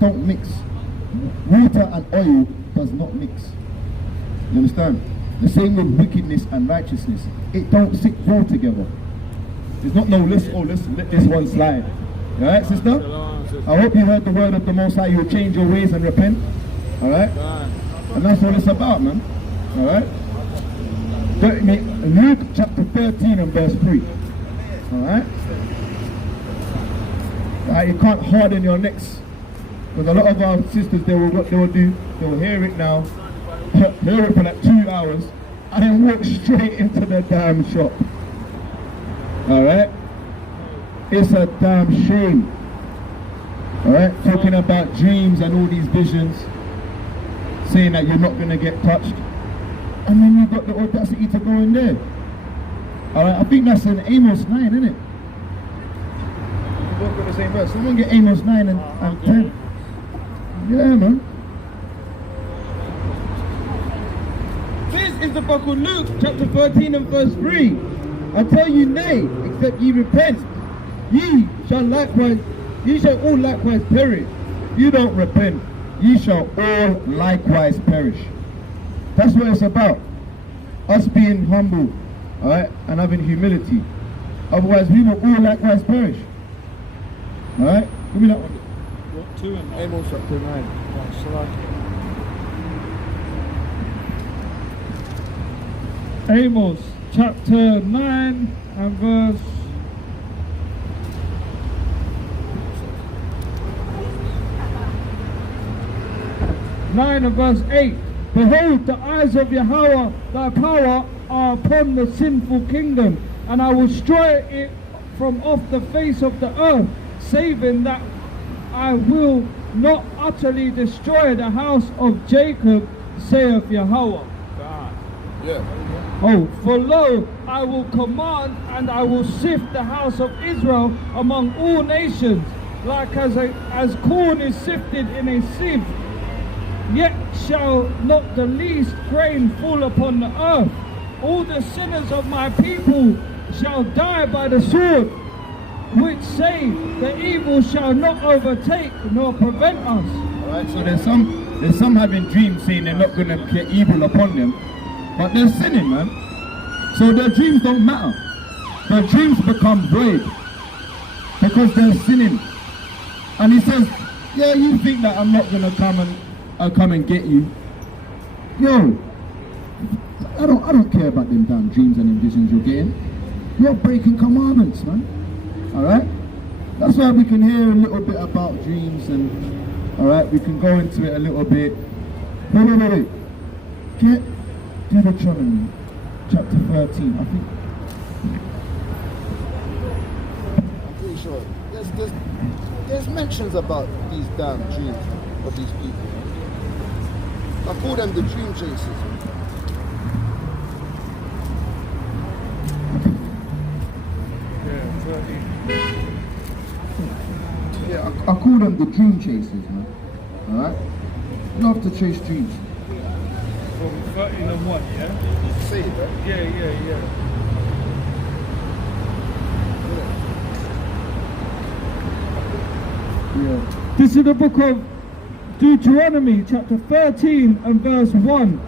don't mix. Water and oil does not mix. You understand? The same with wickedness and righteousness. It don't go together. It's not no let's let this one slide. Alright, sister? I hope you heard the word of the Most High. You'll change your ways and repent. Alright? And that's what it's about, man. Alright? Luke chapter 13 and verse 3. Alright? Right, you can't harden your necks. Because a lot of our sisters, what they will do, they will hear it now, hear it for like 2 hours, and then walk straight into the damn shop. Alright? It's a damn shame. Alright? Talking about dreams and all these visions, saying that you're not going to get touched. And then you've got the audacity to go in there. Alright, I think that's in Amos 9, isn't it? Both got the same verse. Someone get Amos 9 and 10. Yeah, man. This is the book of Luke, chapter 13 and verse 3. I tell you nay, except ye repent, ye shall all likewise perish. You don't repent, ye shall all likewise perish. That's what it's about. Us being humble, alright, and having humility. Otherwise we will all likewise perish. Alright? Give me that one. What, 2 and Amos chapter 9. Amos chapter 9 and verse 9 and verse 8. Behold, the eyes of Yahweh, thy power, are upon the sinful kingdom, and I will destroy it from off the face of the earth, saving that I will not utterly destroy the house of Jacob, saith Yahweh. Oh, for lo, I will command and I will sift the house of Israel among all nations, like as corn is sifted in a sieve. Yet shall not the least grain fall upon the earth. All the sinners of my people shall die by the sword, which say the evil shall not overtake nor prevent us. Alright, so there's some having dreams saying they're not going to get evil upon them, but they're sinning, man. So their dreams don't matter. Their dreams become void because they're sinning. And he says, yeah, you think that I'm not going to come and get you. Yo, I don't care about them damn dreams and them visions you're getting. You're breaking commandments, man. Alright? That's why we can hear a little bit about dreams and alright, we can go into it a little bit. Wait. Get Deuteronomy chapter 13, I think. I'm pretty sure there's mentions about these damn dreams of these people. I call them the dream chasers. Yeah, I call them the dream chasers, man. Alright? Love to chase dreams. From 13 and 1, yeah? Say it, right? Yeah. Yeah. This is the book of Deuteronomy, chapter 13 and verse 1.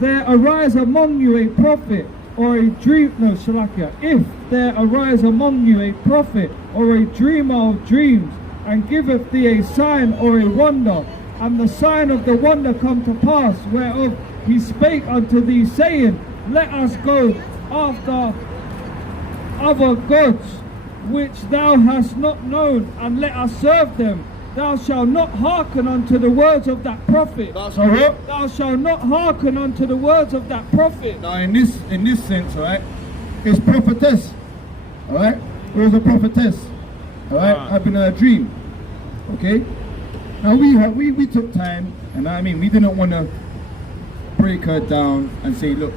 There arise among you a prophet or a if there arise among you a prophet or a dreamer of dreams, and giveth thee a sign or a wonder, and the sign of the wonder come to pass, whereof he spake unto thee, saying, let us go after other gods, which thou hast not known, and let us serve them. Thou shalt not hearken unto the words of that prophet. Thou shalt not hearken unto the words of that prophet. Now in this sense, right, it's prophetess. Alright? It was a prophetess. Alright? Having a dream. Okay? Now we took time, and I mean we didn't want to break her down and say, look,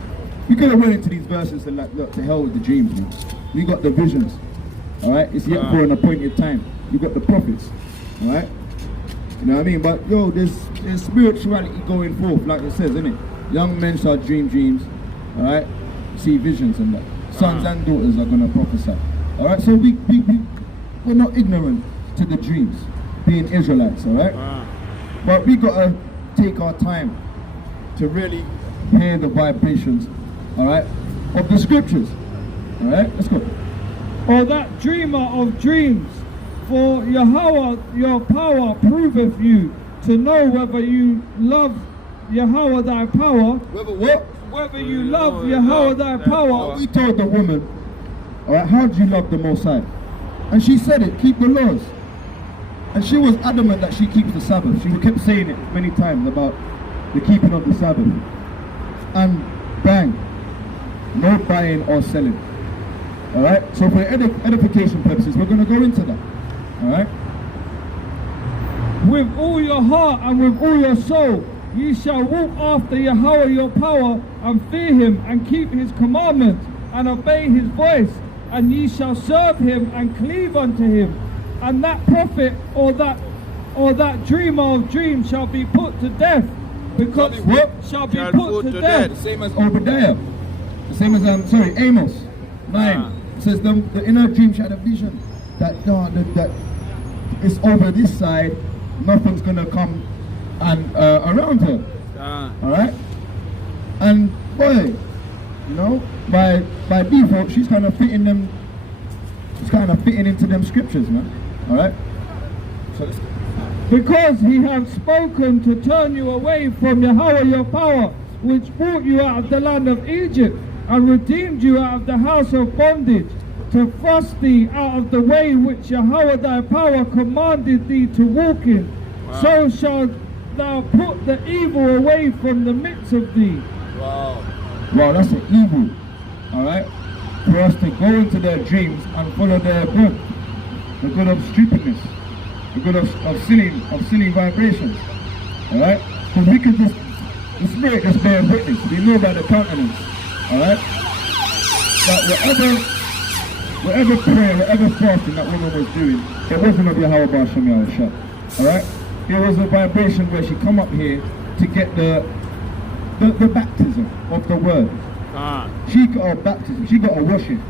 we could have went into these verses and like, look, to hell with the dreams, man. We got the visions. Alright? It's yet for an appointed time. We got the prophets. Alright? You know what I mean? But yo, there's spirituality going forth, like it says, isn't it? Young men shall dream dreams, alright? See visions and that. Sons and daughters are gonna prophesy. Alright, so we're not ignorant to the dreams. being Israelites, alright? But we gotta take our time to really hear the vibrations, alright, of the scriptures. Alright, let's go. Or that dreamer of dreams, for Yahweh your power proveth you, to know whether you love Yahweh thy power, whether you love Yahweh thy power. We told the woman, alright, how do you love the Most High? And she said it, keep the laws. And she was adamant that she keeps the Sabbath. She kept saying it many times about the keeping of the Sabbath. And bang, no buying or selling. Alright, so for edification purposes, we're going to go into that. Alright? With all your heart and with all your soul, ye shall walk after Yahweh your power, and fear him, and keep his commandments, and obey his voice, and ye shall serve him, and cleave unto him. And that prophet or that dreamer of dreams shall be put to death, because shall be put to death. The same as Obadiah. The same as Amos 9. It says the inner dream she had a vision that God that it's over this side, nothing's gonna come and around her. Alright? And boy, you know, by default she's kind of fitting into them scriptures, man. Alright? So let's go. Because he hath spoken to turn you away from Yahweh your power, which brought you out of the land of Egypt, and redeemed you out of the house of bondage, to thrust thee out of the way which Yahweh thy power commanded thee to walk in. So shalt thou put the evil away from the midst of thee. Wow, that's the evil. Alright? For us to go into their dreams and follow their good. The good of stupidness. The good of silly vibrations. Alright? Because we can just, the spirit just bear witness. We know by the countenance. Alright? That whatever prayer, whatever fasting that woman was doing, it wasn't of Yahweh Bar Shem Yahushua. Alright? There was a vibration where she come up here to get the baptism of the word. She got a baptism, she got a washing.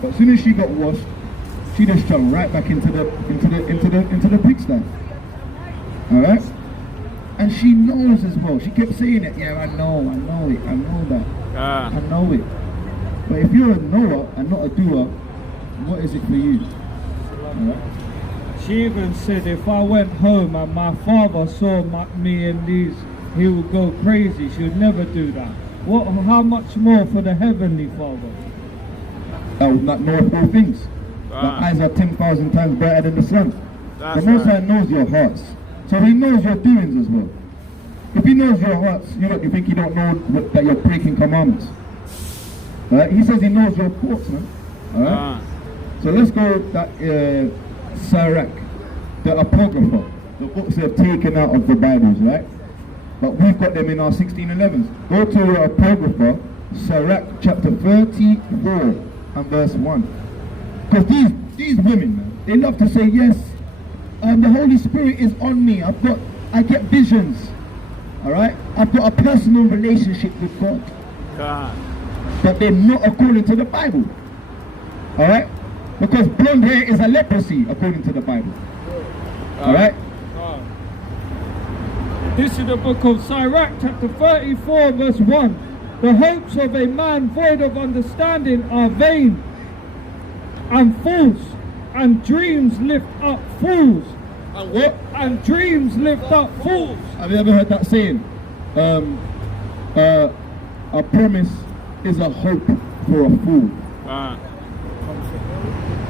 But as soon as she got washed, she just jumped right back into the pigsty. Alright? And she knows as well. She kept saying it, yeah, I know it, I know that. I know it. But if you're a knower and not a doer, what is it for you? Alright? She even said if I went home and my father saw me in these, he would go crazy. She would never do that. How much more for the Heavenly Father? That would not know all things. The eyes are 10,000 times brighter than the sun. The Most High knows your hearts. So he knows your doings as well. If he knows your hearts, you think he don't know that you're breaking commandments. Right? He says he knows your thoughts, man. Alright? So let's go that Sirach, the Apocrypha, the books they've taken out of the Bibles, right? But we've got them in our 1611s. Go to your Apocrypha, Sirach chapter 34 and verse 1. Because these women, man, they love to say, yes, the Holy Spirit is on me. I get visions. Alright? I've got a personal relationship with God. But they're not according to the Bible. Alright? Because blonde hair is a leprosy according to the Bible. Alright? This is the book of Sirach, chapter 34, verse 1. The hopes of a man void of understanding are vain and false, and dreams lift up fools. And what? And dreams lift up fools. Have you ever heard that saying? A promise is a hope for a fool.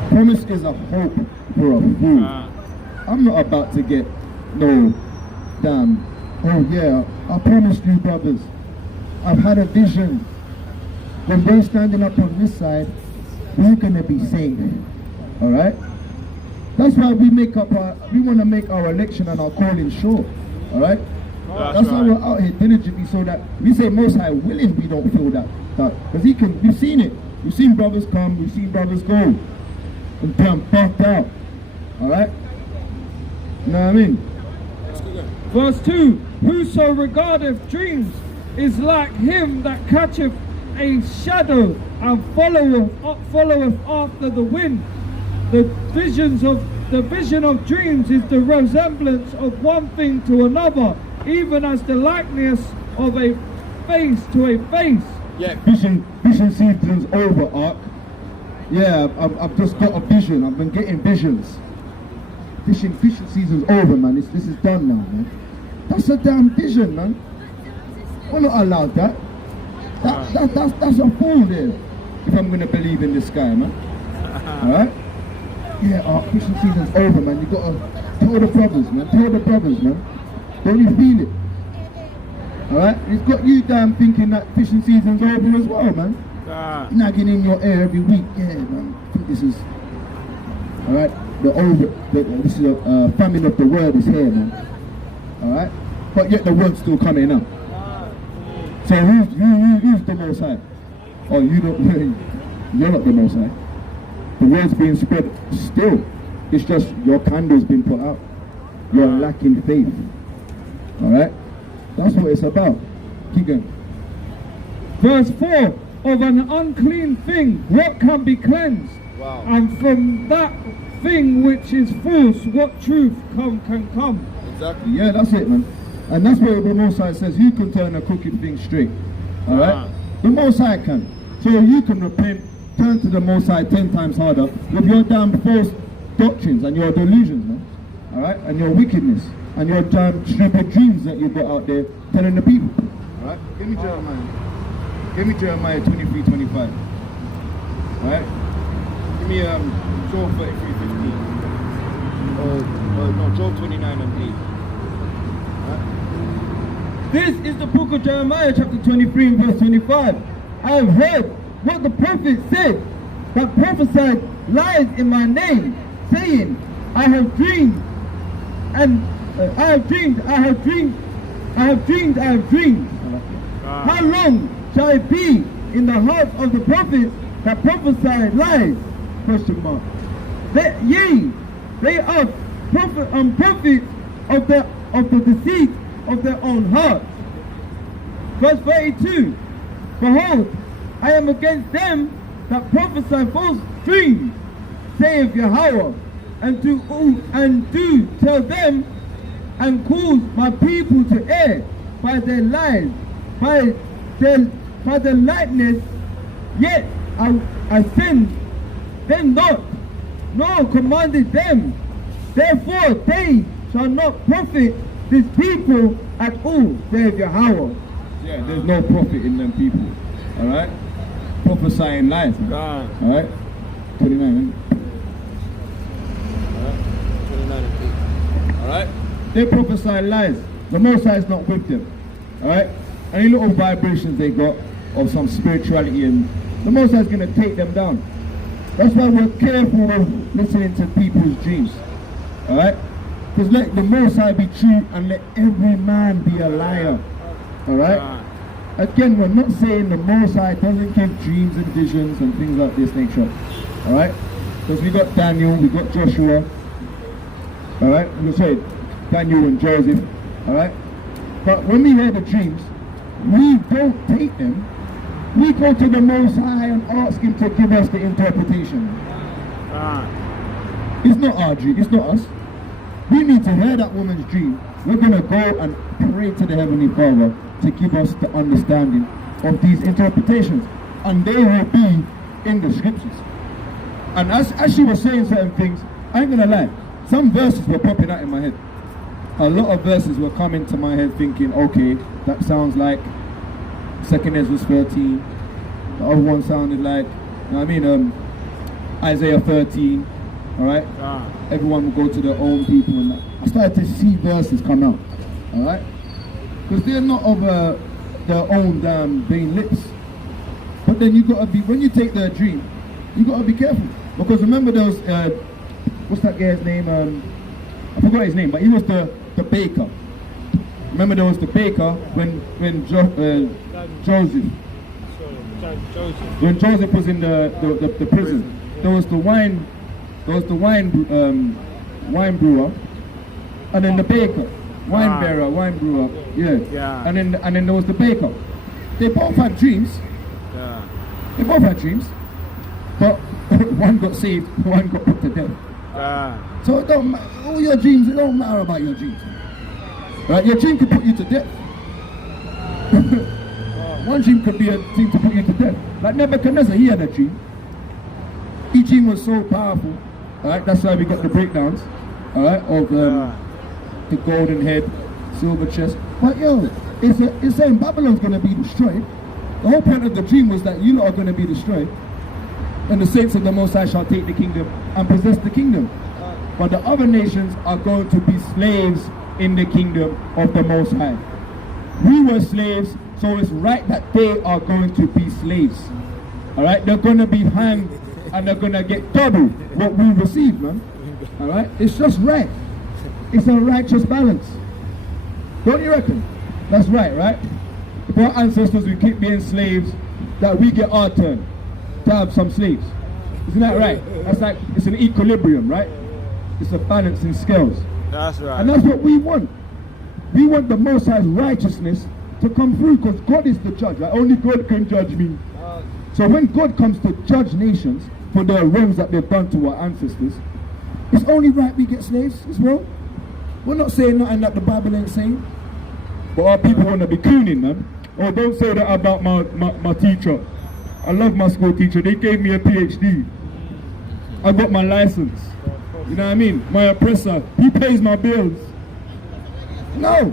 Promise is a hope for a fool. I'm not about to get no damn, oh yeah, I promised you brothers, I've had a vision. When we're standing up on this side, we're gonna be safe. Alright? That's why we want to make our election and our calling sure. Alright? That's why we're out here diligently, so that we say Most High willing, we don't feel that. Because we've seen it. We've seen brothers come, we've seen brothers go. And become buffed out. Alright? You know what I mean? Verse 2. Whoso regardeth dreams is like him that catcheth a shadow and followeth after the wind. The visions of The vision of dreams is the resemblance of one thing to another, even as the likeness of a face to a face. Yeah, vision season's over, Ark. Yeah, I've just got a vision. I've been getting visions. Vision season's over, man. This is done now, man. That's a damn vision, man. We're not allowed that. That's a fool there. If I'm gonna believe in this guy, man. Alright? Yeah, fishing season's over, man. You gotta tell the brothers, man. Tell the brothers, man. Don't you feel it? Alright? It's got you damn thinking that fishing season's over as well, man. Nagging in your ear every week. Yeah, man. I think this is alright. This is a famine of the word is here, man. Alright? But yet the word's still coming up. So who's the Most High? Oh, you're not the Most High. The word's being spread still. It's just your candle's been put out. You're lacking faith. Alright? That's what it's about. Keep going. Verse 4, of an unclean thing, what can be cleansed? Wow. And from that thing which is false, what truth can come? Exactly. Yeah, that's it, man. And that's what the Most High says. You can turn a crooked thing straight. Alright? The Most High can. So you can repent, turn to the Most High 10 times harder with your damn false doctrines and your delusions, man. Alright? And your wickedness. And your damn stupid dreams that you've got out there telling the people. Alright? Give me Jeremiah. Give me Jeremiah 23:25. Alright? Give me Job 33:15. No, Job 29 and 8. This is the book of Jeremiah, chapter 23 and verse 25. I have heard what the prophet said, that prophesied lies in my name, saying, I have dreamed, and I have dreamed. How long shall it be in the heart of the prophets that prophesy lies? Question mark. They are prophets of the deceit of their own hearts. Verse 32. Behold, I am against them that prophesy false dreams, saith Yahweh, and do tell them, and cause my people to err by their lies, by their lightness. Yet I send them not, nor commanded them. Therefore they shall not profit this people at all, saith Yahweh. Yeah, there's no profit in them people. Alright? Prophesying lies. Alright? 29. Alright? 29 and 8. Alright? They prophesy lies. The Most High is not with them. Alright? Any little vibrations they got of some spirituality, and the Most High is going to take them down. That's why we're careful of listening to people's dreams. Alright? Because let the Most High be true and let every man be a liar. Alright? Again, we're not saying the Most High doesn't give dreams and visions and things like this nature. Alright? Because we got Daniel, we got Joshua. Alright? We say Daniel and Joseph. Alright? But when we hear the dreams, we don't take them. We go to the Most High and ask Him to give us the interpretation. It's not our dream, it's not us. We need to hear that woman's dream. We're going to go and pray to the Heavenly Father to give us the understanding of these interpretations. And they will be in the scriptures. And as she was saying certain things, I ain't going to lie, some verses were popping out in my head. A lot of verses were coming to my head thinking, okay, that sounds like 2nd Ezra 13. The other one sounded like, you know what I mean, Isaiah 13. Alright? Everyone will go to their own people, and that. I started to see verses come out. Alright? Because they're not of their own damn vain lips. But then you gotta be, when you take their dream, you gotta be careful. Because remember there was, what's that guy's name? I forgot his name, but he was the baker. Remember there was the baker when Joseph. When Joseph was in the prison, there was the wine brewer, and then the baker, wine brewer, yeah. And then there was the baker. They both had dreams. They both had dreams, but one got saved, one got put to death. So it don't matter, all your dreams, it don't matter about your dreams. Right? Your dream could put you to death. One dream could be a dream to put you to death. Like Nebuchadnezzar, he had a dream. Each dream was so powerful. Alright, that's why we got the breakdowns. Alright, of the golden head, silver chest. But yo, it's saying Babylon's gonna be destroyed. The whole point of the dream was that you lot are gonna be destroyed. And the saints of the Most High shall take the kingdom and possess the kingdom. But the other nations are going to be slaves in the kingdom of the Most High. We were slaves, so it's right that they are going to be slaves. Alright, they're going to be hanged and they're going to get double what we received, man. Alright, it's just right. It's a righteous balance. Don't you reckon? That's right? If our ancestors will keep being slaves, that we get our turn to have some slaves. Isn't that right? That's like, it's an equilibrium, right? It's a balance in scales. That's right. And that's what we want. We want the Most High's righteousness to come through, because God is the judge, right? Only God can judge me. So when God comes to judge nations for their wrongs that they've done to our ancestors, it's only right we get slaves as well. We're not saying nothing that the Bible ain't saying. But our people want to be cooning, man. Oh, don't say that about my teacher. I love my school teacher. They gave me a PhD. I got my license. You know what I mean? My oppressor, he pays my bills. No.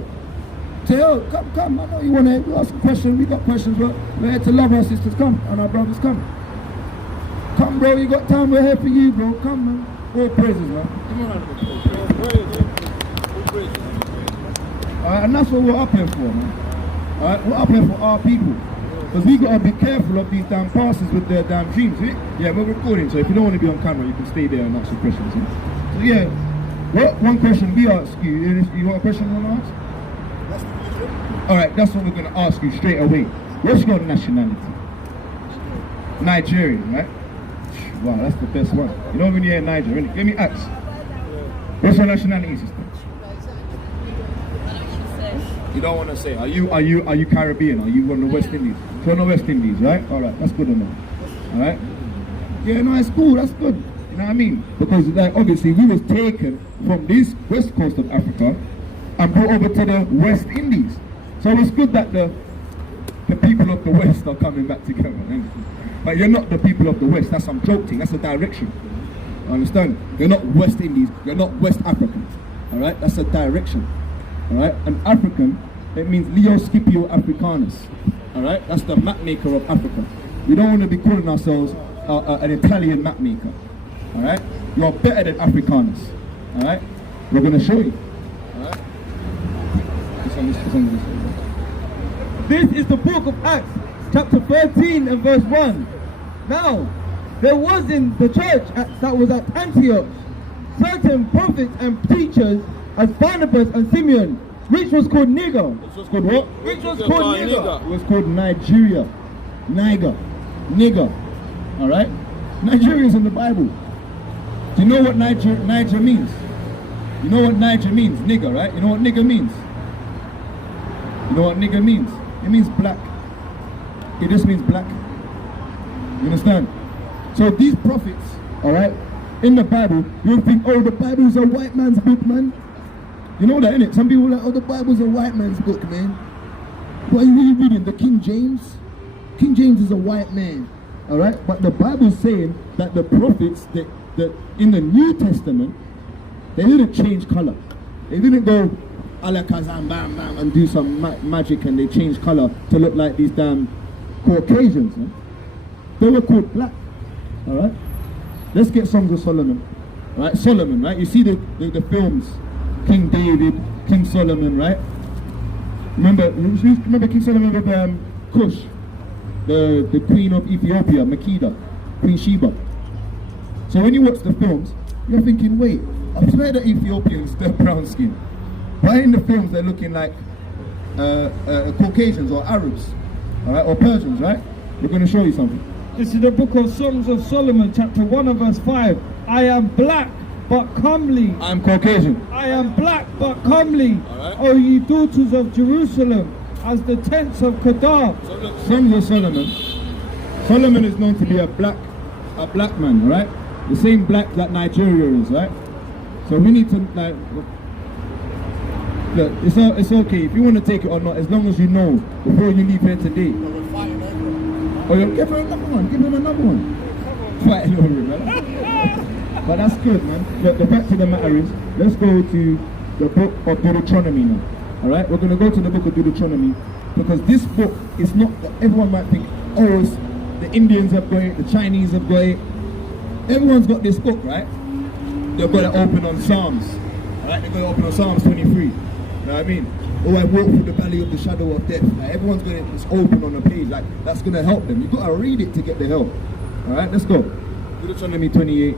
Say, oh, come. I know you want to ask a question. We got questions, but we're here to love our sisters. Come. And our brothers, come. Come, bro. You got time. We're here for you, bro. Come, man. All praises, man. Come on. And that's what we're up here for, man. Alright, we're up here for our people. Because we gotta be careful of these damn pastors with their damn dreams. Yeah, we're recording, so if you don't want to be on camera, you can stay there and ask your questions. So yeah, one question we ask you, you want a question you want to ask? Alright, that's what we're going to ask you straight away. What's your nationality? Nigerian, right? Wow, that's the best one. You don't really hear Niger, innit? Give me X. What's your nationality, sister? You don't want to say. Are you Caribbean? Are you on the West Indies? So on the West Indies, right? All right, that's good enough. All right. Yeah, no, it's cool. That's good. You know what I mean? Because like obviously we was taken from this west coast of Africa and brought over to the West Indies. So it's good that the people of the West are coming back together. But you're not the people of the West. That's some joke thing. That's a direction. Understand? You're not West Indies. You're not West Africans. All right. That's a direction. Alright, an African, it means Leo Scipio Africanus. Alright, that's the map maker of Africa. We don't want to be calling ourselves an Italian map maker. Alright, you're better than Africanus. Alright, we're going to show you. Alright, This is the book of Acts, chapter 13 and verse 1. Now, there was in the church that was at Antioch certain prophets and teachers as Barnabas and Simeon, which was called Niger. Which was called what? Which was called Niger. It was called Nigeria. Niger. Alright? Nigeria is in the Bible. Do you know what Niger means? You know what Niger means? Nigger, right? You know what nigger means? You know what nigger means? It means black. It just means black. You understand? So these prophets, alright, in the Bible, you'll think, oh, the Bible is a white man's book, man. You know that, innit? Some people are like, oh, the Bible's a white man's book, man. What are you really reading? The King James? King James is a white man, all right? But the Bible's saying that the prophets, that in the New Testament, they didn't change color. They didn't go, alakazam, bam, bam, and do some magic and they changed color to look like these damn Caucasians. Man. They were called black, all right? Let's get Songs of Solomon, right? Solomon, right? You see the films, King David, King Solomon, right? Remember King Solomon with Cush, the Queen of Ethiopia, Makeda, Queen Sheba. So when you watch the films, you're thinking, wait, I swear the Ethiopians, they're brown skin. But in the films, they're looking like Caucasians or Arabs, all right, or Persians, right? We're going to show you something. This is the book of Songs of Solomon, chapter 1 and verse 5. I am black, but comely. I'm Caucasian. I am black, but comely. Right. O ye daughters of Jerusalem, as the tents of Kedar. So look, Songs of Solomon. Solomon is known to be a black man, right? the same black that Nigeria is, right? So we need to like look. It's okay if you want to take it or not, as long as you know before you leave here today. We're fighting over it. Oh, you'll give her another one. Give him another one. Fighting over it, man. But that's good, man. Look, the fact of the matter is, let's go to the book of Deuteronomy now. All right, we're going to go to the book of Deuteronomy because this book is not. Everyone might think, oh, it's, the Indians have got it, the Chinese have got it. Everyone's got this book, right? They've got it open on Psalms. All right, they've got it open on Psalms 23. You know what I mean? Oh, I walk through the valley of the shadow of death. Like, everyone's got it, it's open on a page. Like, that's going to help them. You've got to read it to get the help. All right, let's go. Deuteronomy 28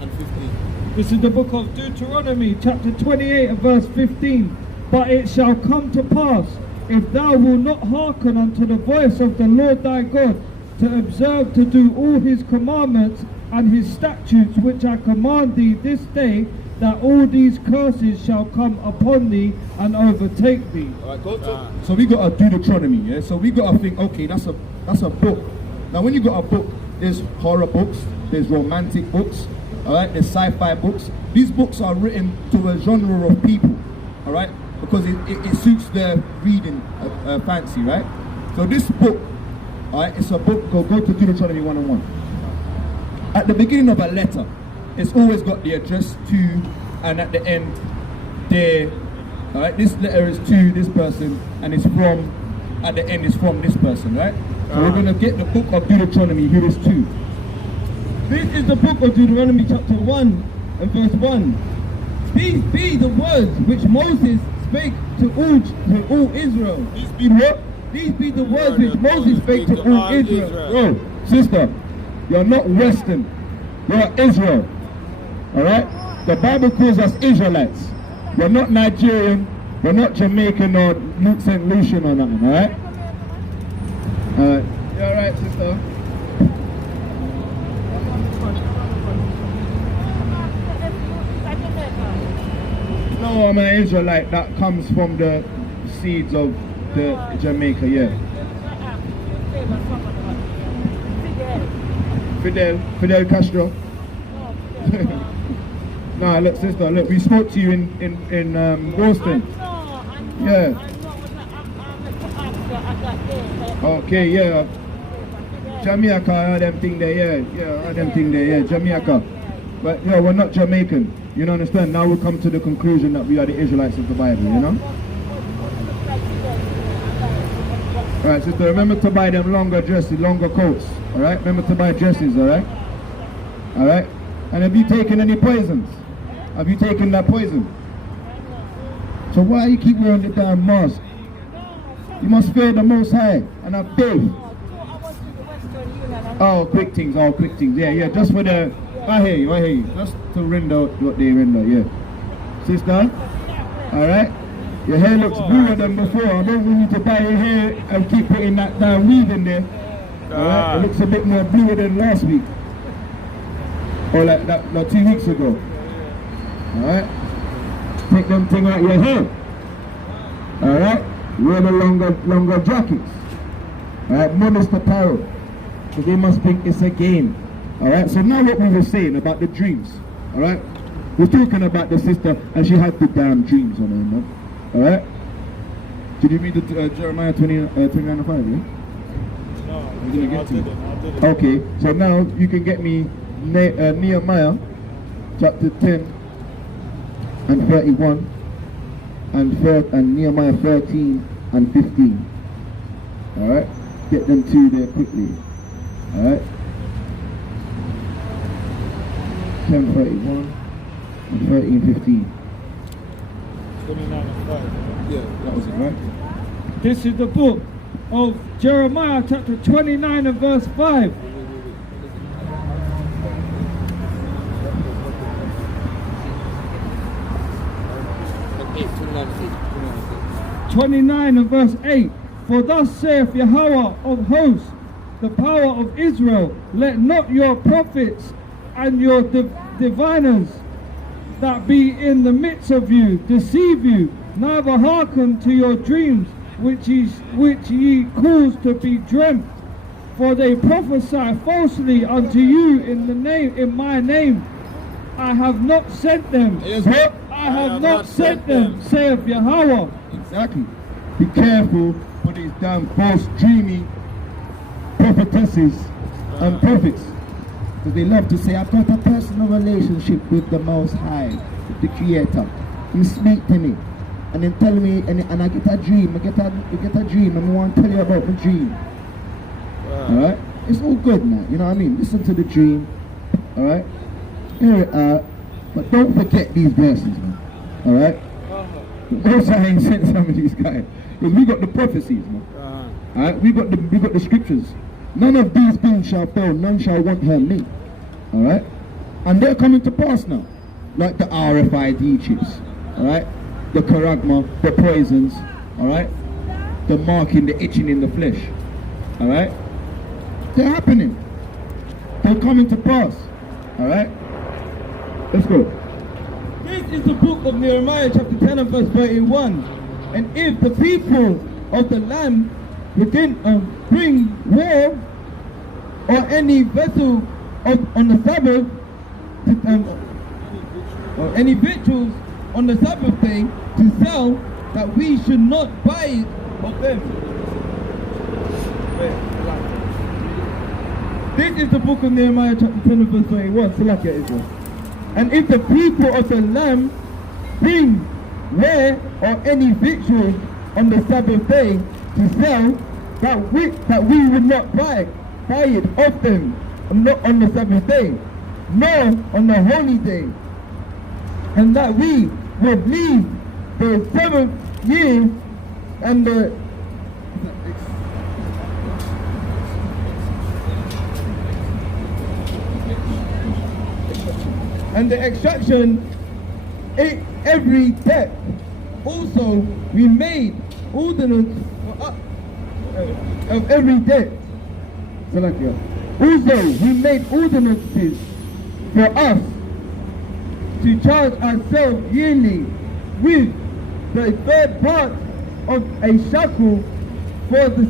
and 15. This is the book of Deuteronomy, chapter 28 and verse 15. But it shall come to pass, if thou wilt not hearken unto the voice of the Lord thy God, to observe to do all his commandments and his statutes which I command thee this day, that all these curses shall come upon thee and overtake thee. All right, go to. So we got a Deuteronomy, yeah. So we got to think, okay, that's a book. Now, when you got a book, there's horror books, there's romantic books, all right. There's sci-fi books. These books are written to a genre of people, all right, because it suits their reading fancy, right? So this book, all right, it's a book. Go to Deuteronomy 1:1. At the beginning of a letter, it's always got the address to, and at the end, there. All right, this letter is to this person, and it's from. At the end, is from this person, right? So we're gonna get the book of Deuteronomy. Who is to? This is the book of Deuteronomy chapter 1 and verse 1. These be the words which Moses spake to all Israel. These be what? These be the words which Moses spake to all Israel. Bro, sister, you're not Western. You're Israel. Alright? The Bible calls us Israelites. We're not Nigerian. We're not Jamaican or St. Lucian or nothing, alright? Alright. You alright, sister? No, I'm an Israelite that comes from the seeds of the Jamaica, yeah. Fidel Castro. Nah, look, sister, look, we spoke to you in Boston. Yeah. Okay, yeah. Jamaica, all them thing there, yeah, all them thing there, yeah, Jamaica. But yeah, we're not Jamaican. You know, understand? Now we come to the conclusion that we are the Israelites of the Bible, you know? Alright, sister, remember to buy them longer dresses, longer coats. Alright? Remember to buy dresses, alright? Alright? And have you taken any poisons? Have you taken that poison? So why you keep wearing the damn mask? You must fear the Most High and have faith. Oh, quick things, yeah, just for the... I hear you, just to render what they render, yeah. Sister, alright? Your hair looks bluer than before. I don't want you to buy your hair and keep putting that damn weave in there. Alright? It looks a bit more bluer than last week. Or like 2 weeks ago. Alright? Take them thing out your hair. Alright? Wear the longer jackets. Alright? Modest apparel. So they must think it's a game. Alright? So now what we were saying about the dreams. Alright? We're talking about the sister and she had the damn dreams on her, man. Alright? Did you read the Jeremiah 29:5, yeah? No, We're gonna get to it. I didn't. Okay, so now you can get me Nehemiah chapter 10 and 31 and Nehemiah 13 and 15. Alright? Get them two there quickly. Alright? 10:31 and 13:15. 29 and 5. Yeah, that was it, right? This is the book of Jeremiah, chapter 29 and verse 5. Eight, 29 and verse 8. For thus saith Yahweh of hosts, the power of Israel, let not your prophets and your diviners that be in the midst of you deceive you, neither hearken to your dreams which ye cause to be dreamt. For they prophesy falsely unto you in my name. I have not sent them. Here's what? I have not sent them, saith Yahweh. Exactly. Be careful for these damn false, dreamy prophetesses and prophets. Because they love to say, I've got a personal relationship with the Most High, with the Creator. You speak to me. And then tell me, and I get a dream, I get a dream, and I want to tell you about my dream. Alright? It's all good now, you know what I mean? Listen to the dream. Alright? Hear it out. But don't forget these verses, man. Alright? Also, I ain't sent some of these guys. Because we got the prophecies, man. Alright? We got the scriptures. None of these things shall fail, none shall want her me. Alright? And they're coming to pass now. Like the RFID chips. Alright? The charagma, the poisons. Alright? The marking, the itching in the flesh. Alright? They're happening. They're coming to pass. Alright? Let's go. This is the book of Nehemiah chapter 10 and verse 31. And if the people of the land within bring war or any vessel on the Sabbath, or any victuals on the Sabbath day to sell, that we should not buy it of them. This is the book of Nehemiah chapter 10 and verse 31. Salakia Israel. And if the people of the land bring ware or any victuals on the Sabbath day to sell, that we would not buy it of them, not on the Sabbath day, nor on the holy day, and that we would leave the 7th year and the extraction every debt. Also, we made ordinance of every debt. Also, we made ordinances for us to charge ourselves yearly with the third part of a shekel for the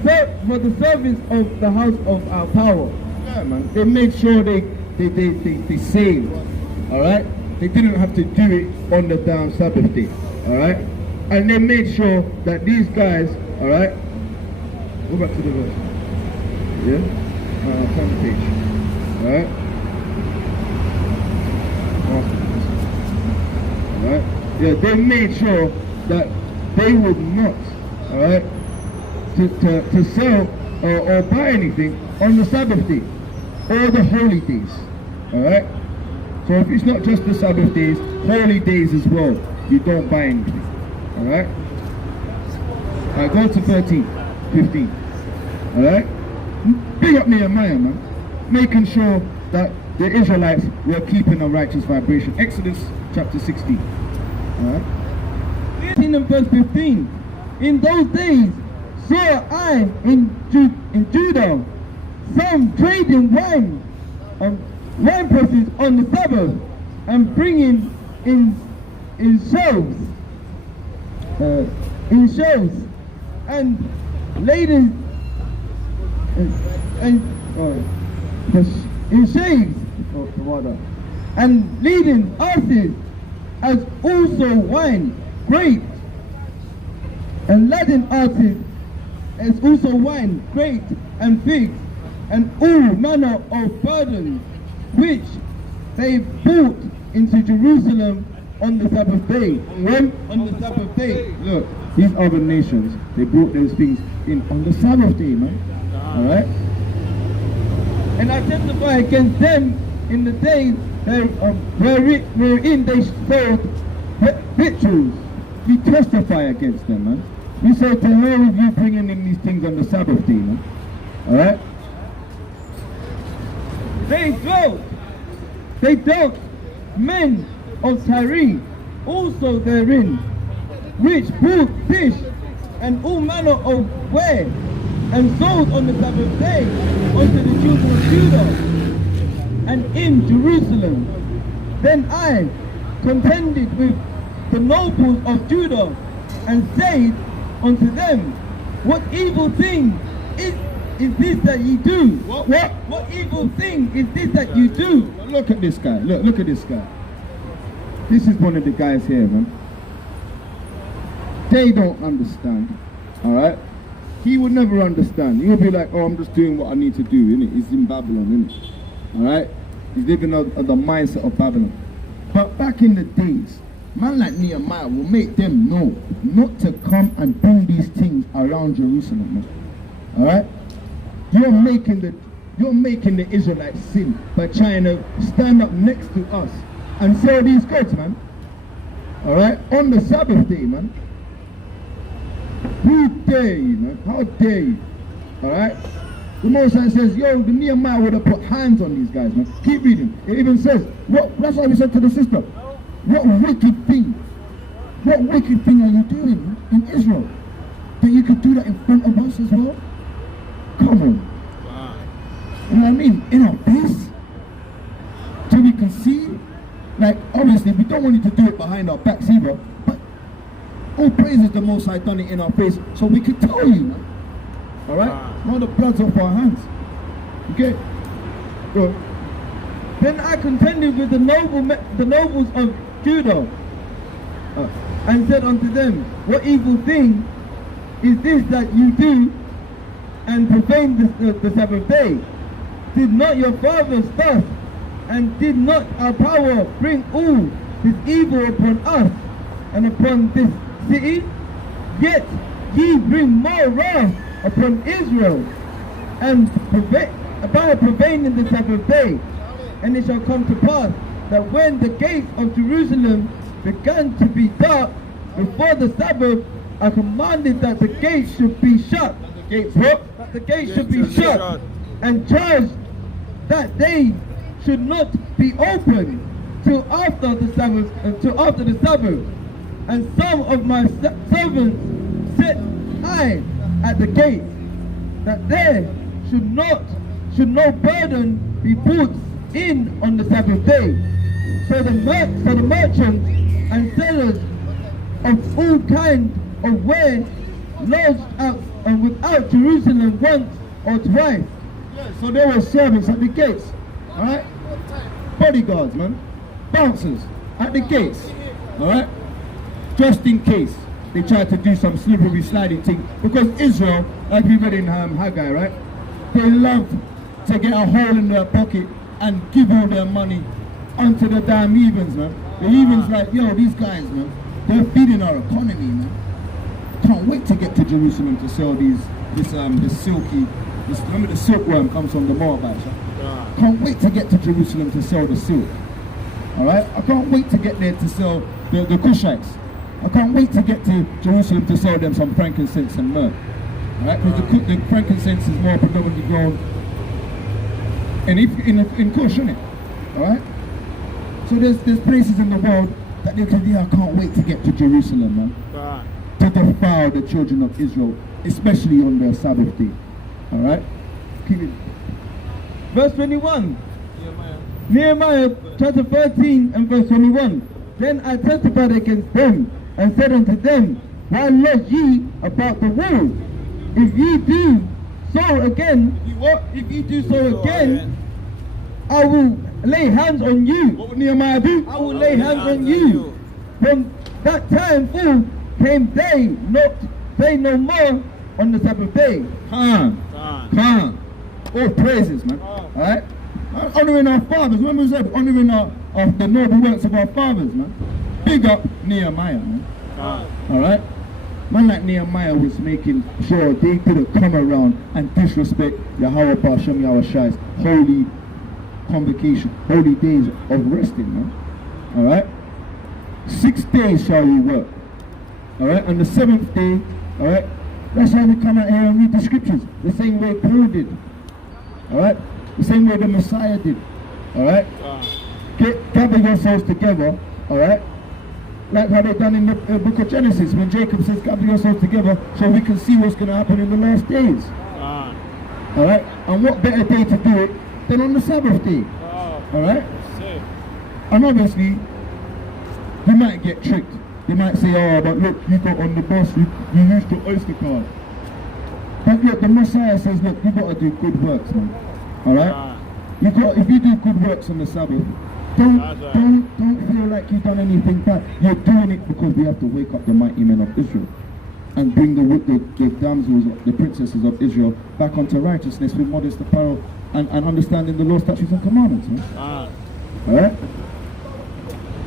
service of the house of our power. Yeah, man. They made sure they saved. Alright? They didn't have to do it on the damn Sabbath day. Alright? And they made sure that these guys, alright? Go back to the verse. Yeah? Turn the page. Alright? Alright? Yeah, they made sure that they would not, alright, to sell or buy anything on the Sabbath day or the holy days. Alright? So if it's not just the Sabbath days, holy days as well, you don't buy anything. Alright? Alright, go to 15. Alright? Big up Nehemiah, man. Making sure that the Israelites were keeping a righteous vibration. Exodus chapter 16. Alright? 13 and verse 15. In those days saw I in Judah some trading wine presses on the Sabbath, and bringing in shelves, and laden in shades, and leading asses, as also wine, grapes, and laden asses, as also wine, grapes, and figs, and all manner of burdens, which they brought into Jerusalem on the Sabbath day. When? On the Sabbath day. Look, these other nations, they brought those things in on the Sabbath day, man. Alright? And I testify against them in the days wherein they sold victuals. We testify against them, man. We say to hell with you bringing in these things on the Sabbath day, man. Alright? They dealt men of Tyre also therein, which brought fish and all manner of ware, and sold on the Sabbath day unto the children of Judah, and in Jerusalem. Then I contended with the nobles of Judah, and said unto them, what evil thing is is this that ye do? What? What evil thing is this that you do? Look at this guy. Look at this guy. This is one of the guys here, man. They don't understand. Alright? He would never understand. He'll be like, oh, I'm just doing what I need to do, innit? He's in Babylon, innit? Alright? He's living on the mindset of Babylon. But back in the days, man like Nehemiah will make them know not to come and bring these things around Jerusalem, man. Alright? You're making the Israelites sin by trying to stand up next to us and sell these goods, man. Alright? On the Sabbath day, man. Who dare you, man? How dare you? Alright? The Most High says, yo, the Nehemiah would have put hands on these guys, man. Keep reading. It even says, that's why we said to the sister, what wicked thing are you doing in Israel? That you could do that in front of us as well? Come on. Wow. You know what I mean? In our face. So we can see. Like, obviously, we don't want you to do it behind our backs either. But all praises the Most High done it in our face so we could tell you, man. Alright? Wow. Not the bloods off our hands. Okay? Go. Then I contended with the nobles of Judah, and said unto them, what evil thing is this that you do, and profane the Sabbath day? Did not your fathers thus, and did not our power bring all this evil upon us, and upon this city? Yet ye bring more wrath upon Israel, and by profaning the Sabbath day. And it shall come to pass that when the gates of Jerusalem began to be dark before the Sabbath, I commanded that the gates should be shut. The gates what? That the gates should be shut, and charged that they should not be opened till after the Sabbath. And some of my servants set high at the gate, that there should no burden be put in on the Sabbath day. So the merchants and sellers of all kinds of wares lodged out and without Jerusalem once or twice. Yeah, so there were servants at the gates. Alright? Bodyguards, man. Bouncers at the gates. Alright? Just in case they try to do some slippery sliding thing. Because Israel, like we read in Haggai, right? They love to get a hole in their pocket and give all their money onto the damn heathens, man. The heathens like, yo, these guys, man, they're feeding our economy, man. Can't wait to get to Jerusalem to sell this silky, remember the silkworm comes from the Moabites, right? Can't wait to get to Jerusalem to sell the silk. Alright? I can't wait to get there to sell the Cushites. I can't wait to get to Jerusalem to sell them some frankincense and myrrh. Alright? Because the frankincense is more predominantly grown in Kush, isn't it? Alright? So there's places in the world that they can, I can't wait to get to Jerusalem, man. Wow. To defile the children of Israel, especially on their Sabbath day. Alright? Keep it. Verse 21. Nehemiah chapter 13 and verse 21. Then I testified against them and said unto them, why lodge ye about the wall? If ye do so again, if you do so again, I will lay hands on you. What would Nehemiah do? I will lay hands on you. From that time forth came they no more on the Sabbath day. Calm. All praises, man. Alright? Honoring our fathers. Remember we said honoring the noble works of our fathers, man. Big up Nehemiah, man. Alright? Man like Nehemiah was making sure they didn't come around and disrespect Yahweh Bashem Yahushai's holy convocation, holy days of resting, man. Alright? 6 days shall we work. Alright? On the 7th day, alright? That's how we come out here and read the scriptures. The same way Paul did. Alright? The same way the Messiah did. Alright? Gather yourselves together. Alright? Like how they done in the book of Genesis when Jacob says gather yourselves together so we can see what's going to happen in the last days. Alright? And what better day to do it than on the Sabbath day? Alright? And obviously, you might get tricked. They might say, oh, but look, you got on the bus, you used the Oyster card. But look, the Messiah says, look, you got to do good works, man. All right? You got, if you do good works on the Sabbath, don't feel like you've done anything bad. You're doing it because we have to wake up the mighty men of Israel and bring the damsels, the princesses of Israel back onto righteousness with modest apparel and understanding the law, statutes and commandments, man. Alright?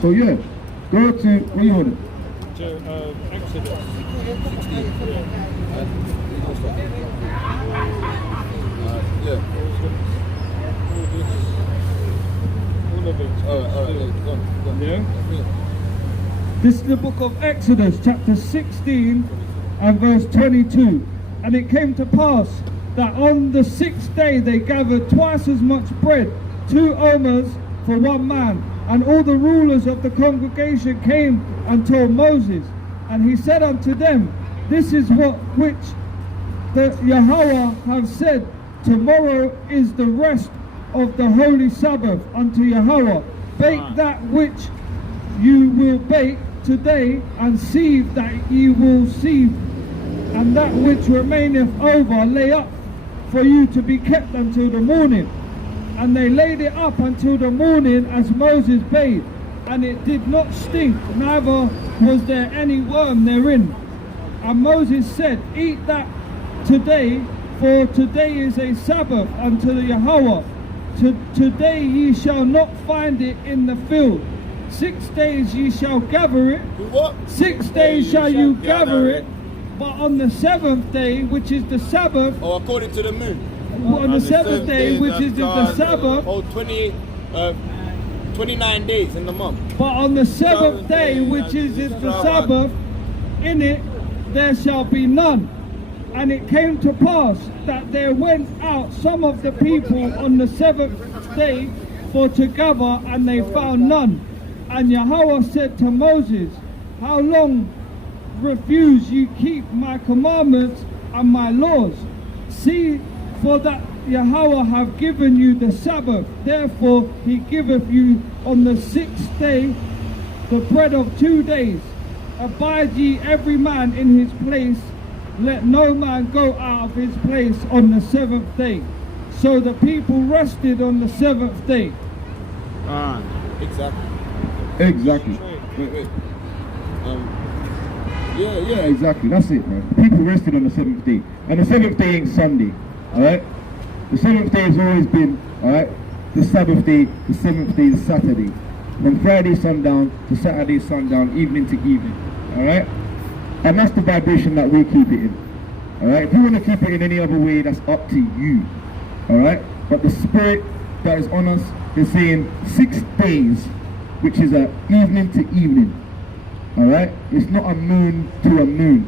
So yeah, go to, where you ordered? To Exodus. This is the book of Exodus, chapter 16 and verse 22. And it came to pass that on the 6th day they gathered twice as much bread, 2 omers for one man. And all the rulers of the congregation came and told Moses. And he said unto them, this is what which the Yahweh have said, tomorrow is the rest of the holy Sabbath unto Yahweh. Bake that which you will bake today, and sieve that ye will sieve, and that which remaineth over lay up for you to be kept until the morning. And they laid it up until the morning as Moses bade, and it did not stink, neither was there any worm therein. And Moses said, eat that today, for today is a Sabbath unto the Yahweh. Today ye shall not find it in the field. 6 days ye shall gather it. What? 6 days shall you gather it. But on the 7th day, which is the Sabbath, Oh, according to the moon. on the 7th day, which is the Sabbath, Oh, 29 days in the month. but on the 7th day, which is the Sabbath, in it there shall be none. And it came to pass that there went out some of the people on the 7th day for to gather, and they found none. And Yahweh said to Moses, how long refuse you keep my commandments and my laws? See, for that Yahweh have given you the Sabbath, therefore he giveth you on the 6th day the bread of 2 days. Abide ye every man in his place, let no man go out of his place on the 7th day. So the people rested on the 7th day. Exactly. Exactly. Wait. Yeah, exactly. That's it, man. People rested on the 7th day. And the 7th day ain't Sunday. Alright? The 7th day has always been, alright, the Sabbath day, the 7th day is Saturday. From Friday sundown to Saturday sundown, evening to evening. Alright? And that's the vibration that we keep it in. Alright? If you want to keep it in any other way, that's up to you. Alright? But the spirit that is on us is saying 6 days, which is a evening to evening. Alright? It's not a moon to a moon.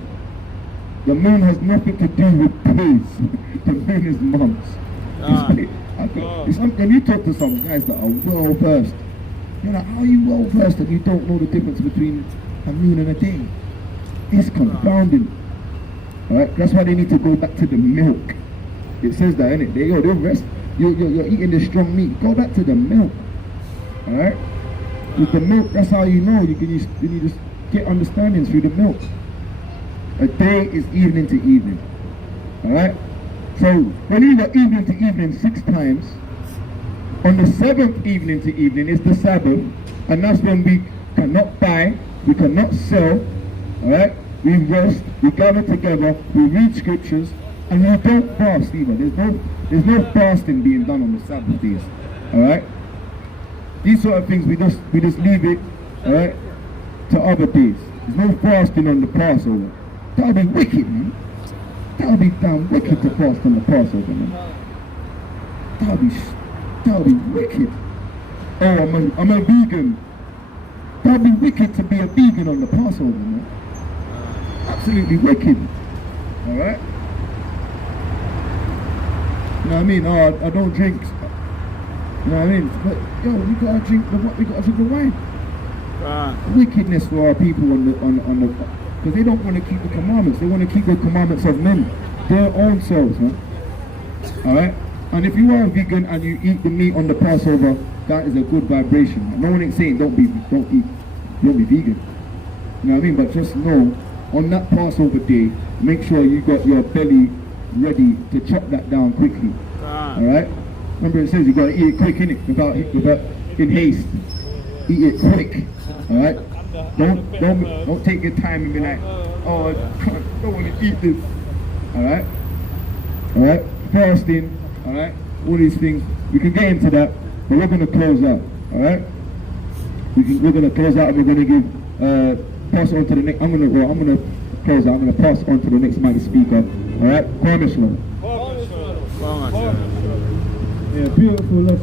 The moon has nothing to do with days. The moon is months. When you talk to some guys that are well versed, you're like, how are you well versed and you don't know the difference between a moon and a day? It's confounding. Alright? That's why they need to go back to the milk. It says that, innit? They'll rest. You're eating the strong meat. Go back to the milk. Alright? With the milk, that's how you know. You just get understanding through the milk. A day is evening to evening. Alright? So when you got evening to evening 6 times, on the 7th evening to evening is the Sabbath, and that's when we cannot buy, we cannot sell, alright? We rest, we gather together, we read scriptures, and we don't fast either. There's no fasting being done on the Sabbath days. Alright? These sort of things we just leave it, alright, to other days. There's no fasting on the Passover. That would be wicked, man. That would be damn wicked to fast on the Passover, man. That would be wicked. Oh, I'm a vegan. That would be wicked to be a vegan on the Passover, man. Absolutely wicked. Alright? You know what I mean? Oh, I don't drink. You know what I mean? But yo, we gotta drink the wine. Wickedness for our people on the because they don't want to keep the commandments. They want to keep the commandments of men, their own selves, man. Alright? And if you are a vegan and you eat the meat on the Passover, that is a good vibration. No one ain't saying don't be vegan. You know what I mean? But just know, on that Passover day, make sure you got your belly ready to chop that down quickly. Alright? Remember it says you gotta eat it quick, innit? Without in haste. Eat it quick. Alright? Don't take your time and be like, oh, I don't want to eat this. Alright? Alright? Fasting. Alright? All these things. We can get into that, but we're gonna close out. Alright? We're gonna close out and we're gonna give pass on to the next. I'm gonna close out. I'm gonna pass on to the next mighty speaker. Alright? Kwame Shalom. Yeah, beautiful lesson.